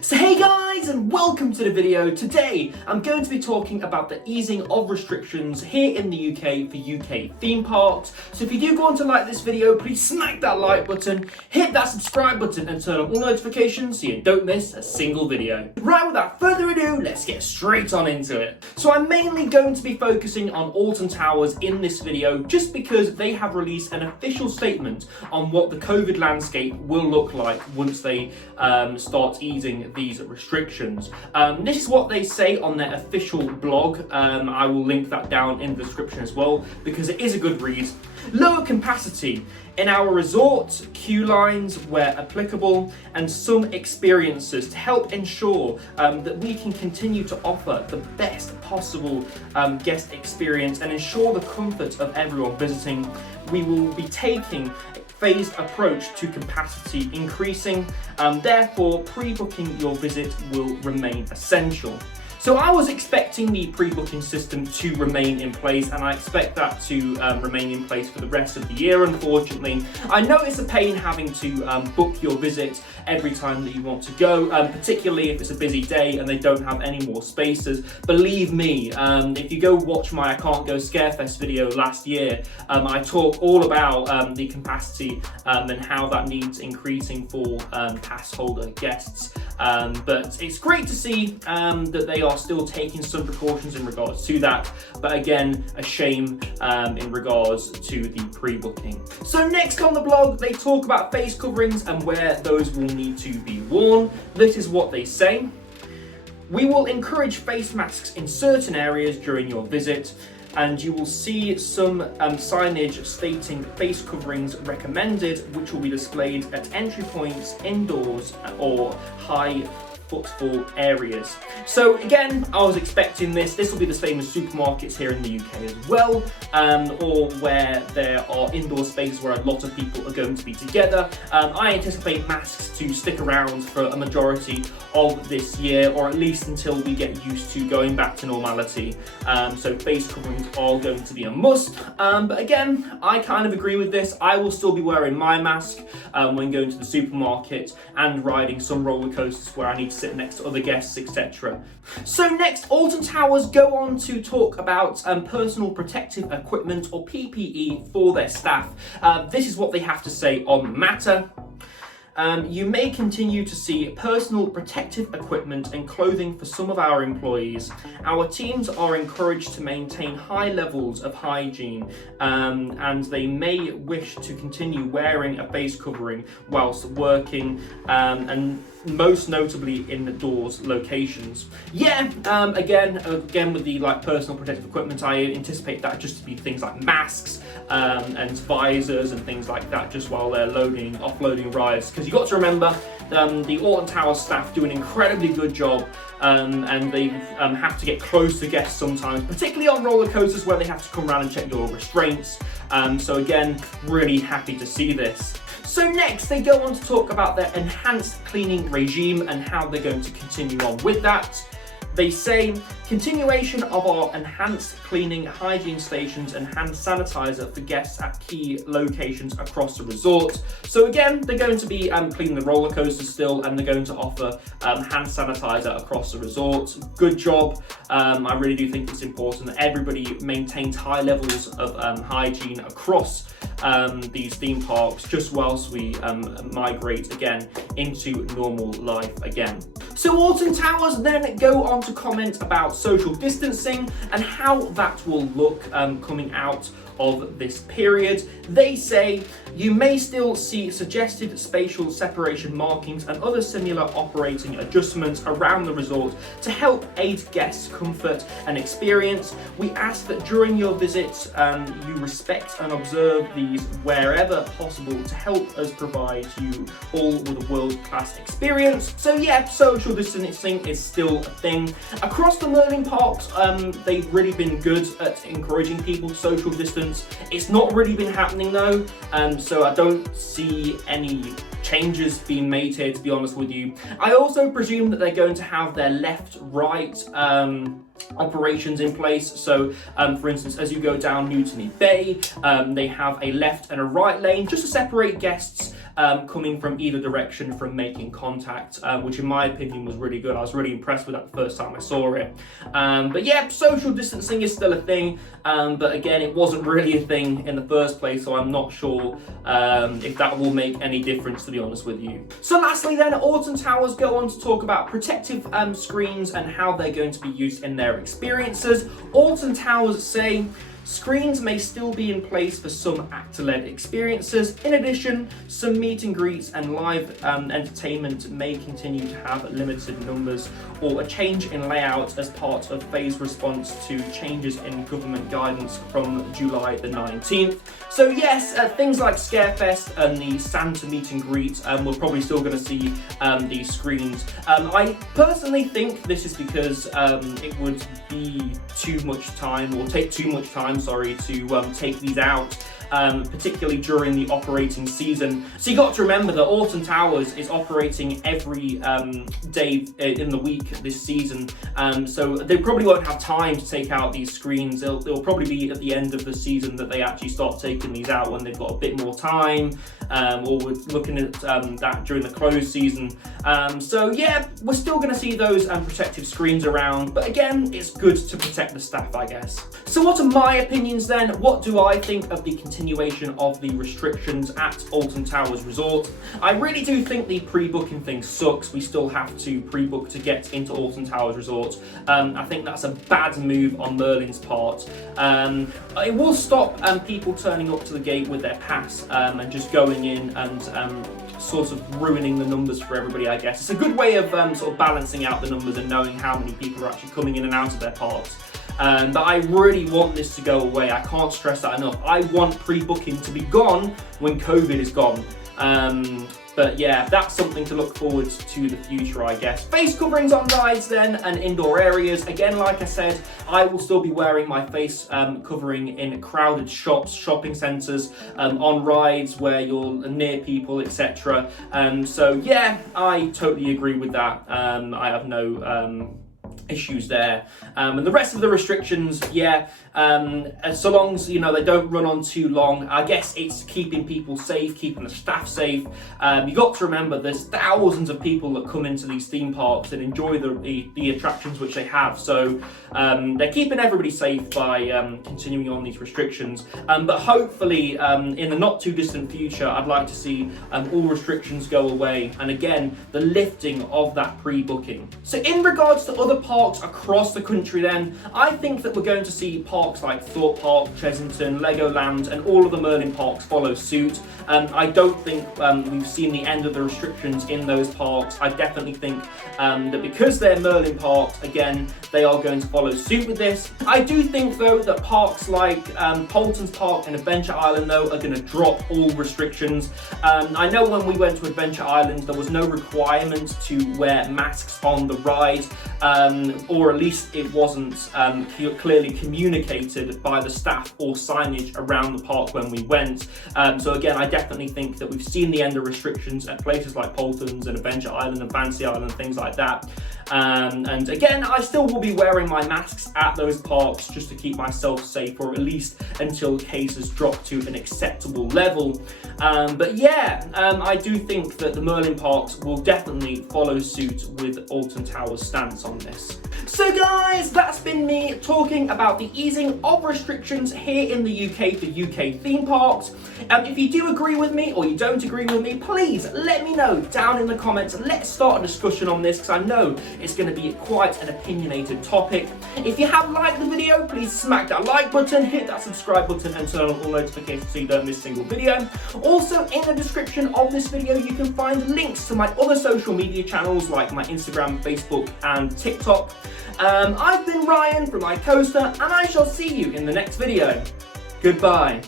So hey guys, and welcome to the video. Today I'm going to be talking about the easing of restrictions here in the UK for UK theme parks. So if you do want to like this video, please smack that like button, hit that subscribe button and turn on all notifications so you don't miss a single video. Right, without further ado, let's get straight on into it. So I'm mainly going to be focusing on Alton Towers in this video just because they have released an official statement on what the COVID landscape will look like once they start easing these restrictions. This is what they say on their official blog. I will link that down in the description as well because it is a good read. Lower capacity in our resorts, queue lines where applicable, and some experiences to help ensure that we can continue to offer the best possible guest experience and ensure the comfort of everyone visiting. We will be taking phased approach to capacity increasing, therefore pre-booking your visit will remain essential. So I was expecting the pre-booking system to remain in place, and I expect that to remain in place for the rest of the year. Unfortunately, I know it's a pain having to book your visit every time that you want to go, particularly if it's a busy day and they don't have any more spaces. Believe me, if you go watch my I Can't Go Scarefest video last year, I talk all about the capacity and how that needs increasing for pass holder guests. But it's great to see that they are still taking some precautions in regards to that, but again, a shame in regards to the pre-booking. So next on the blog, they talk about face coverings and where those will need to be worn. This is what they say. We will encourage face masks in certain areas during your visit, and you will see some signage stating face coverings recommended, which will be displayed at entry points, indoors, or high footfall areas. So again, I was expecting this. This will be the same as supermarkets here in the UK as well, or where there are indoor spaces where a lot of people are going to be together. I anticipate masks to stick around for a majority of this year, or at least until we get used to going back to normality. So face coverings are going to be a must. But again, I kind of agree with this. I will still be wearing my mask when going to the supermarket and riding some roller coasters where I need to sit next to other guests, etc. So next, Alton Towers go on to talk about personal protective equipment, or PPE, for their staff. This is what they have to say on the matter. You may continue to see personal protective equipment and clothing for some of our employees. Our teams are encouraged to maintain high levels of hygiene, and they may wish to continue wearing a face covering whilst working, and most notably in the doors locations. Yeah, again with the personal protective equipment, I anticipate that just to be things like masks and visors and things like that, just while they're offloading rides. Because you've got to remember, the Alton Towers staff do an incredibly good job, and they have to get close to guests sometimes, particularly on roller coasters where they have to come around and check your restraints. So again, really happy to see this. So next, they go on to talk about their enhanced cleaning regime and how they're going to continue on with that. They say, continuation of our enhanced cleaning, hygiene stations and hand sanitizer for guests at key locations across the resort. So again, they're going to be cleaning the roller coasters still, and they're going to offer hand sanitizer across the resort. Good job. I really do think it's important that everybody maintains high levels of hygiene across these theme parks, just whilst we migrate again into normal life again. So Alton Towers then go on to comment about social distancing and how that will look coming out of this period. They say, you may still see suggested spatial separation markings and other similar operating adjustments around the resort to help aid guests' comfort and experience. We ask that during your visits, you respect and observe these wherever possible to help us provide you all with a world-class experience. So yeah, social distancing is still a thing. Across the learning parks, they've really been good at encouraging people to social distance. It's not really been happening though, so I don't see any changes being made here, to be honest with you. I also presume that they're going to have their left-right operations in place. So for instance, as you go down Newton Bay, they have a left and a right lane just to separate guests coming from either direction from making contact, which in my opinion scene was really good. I was really impressed with that the first time I saw it. But yeah, social distancing is still a thing, but again, it wasn't really a thing in the first place, so I'm not sure if that will make any difference, to be honest with you. So lastly then, Alton Towers go on to talk about protective screens and how they're going to be used in their experiences. Alton Towers say, screens may still be in place for some actor-led experiences. In addition, some meet and greets and live entertainment may continue to have limited numbers or a change in layout as part of phased response to changes in government guidance from July the 19th. So yes, things like Scarefest and the Santa meet and greet, we're probably still going to see these screens. I personally think this is because it would be too much time, or take too much time, to take these out, particularly during the operating season. So you got to remember that Alton Towers is operating every day in the week this season, so they probably won't have time to take out these screens. It'll probably be at the end of the season that they actually start taking these out, when they've got a bit more time, or we're looking at that during the closed season. So yeah, we're still going to see those protective screens around, but again, it's good to protect the staff, I guess. So what are my opinions then? What do I think of the continuation of the restrictions at Alton Towers Resort? I really do think the pre-booking thing sucks. We still have to pre-book to get into Alton Towers Resort. I think that's a bad move on Merlin's part. It will stop people turning up to the gate with their pass and just going in and sort of ruining the numbers for everybody, I guess. It's a good way of sort of balancing out the numbers and knowing how many people are actually coming in and out of their parks. But I really want this to go away. I can't stress that enough. I want pre-booking to be gone when COVID is gone. But yeah, that's something to look forward to the future, I guess. Face coverings on rides then, and indoor areas. Again, like I said, I will still be wearing my face covering in crowded shops, shopping centres, on rides where you're near people, etc. So yeah, I totally agree with that. I have no issues there, and the rest of the restrictions, yeah, so long as, you know, they don't run on too long, I guess it's keeping people safe, keeping the staff safe. You got to remember, there's thousands of people that come into these theme parks and enjoy the attractions which they have, so they're keeping everybody safe by continuing on these restrictions, but hopefully in the not too distant future, I'd like to see all restrictions go away, and again, the lifting of that pre-booking. So in regards to other parks across the country then, I think that we're going to see parks like Thorpe Park, Chesington, Legoland and all of the Merlin parks follow suit. I don't think we've seen the end of the restrictions in those parks. I definitely think that because they're Merlin parks, again, they are going to follow suit with this. I do think though that parks like Polton's Park and Adventure Island though are going to drop all restrictions. I know when we went to Adventure Island there was no requirement to wear masks on the ride, or at least it wasn't clearly communicated by the staff or signage around the park when we went. So again, I definitely think that we've seen the end of restrictions at places like Polton's and Adventure Island and Fancy Island, things like that. And again, I still will be wearing my masks at those parks just to keep myself safe, or at least until cases drop to an acceptable level. But yeah, I do think that the Merlin parks will definitely follow suit with Alton Towers' stance on this. So guys, that's been me talking about the easing of restrictions here in the UK for UK theme parks. If you do agree with me or you don't agree with me, please let me know down in the comments. Let's start a discussion on this, because I know it's going to be quite an opinionated topic. If you have liked the video, please smack that like button, hit that subscribe button and turn on all notifications so you don't miss a single video. Also, in the description of this video, you can find links to my other social media channels like my Instagram, Facebook and TikTok. I've been Ryan from iCoaster, and I shall see you in the next video. Goodbye.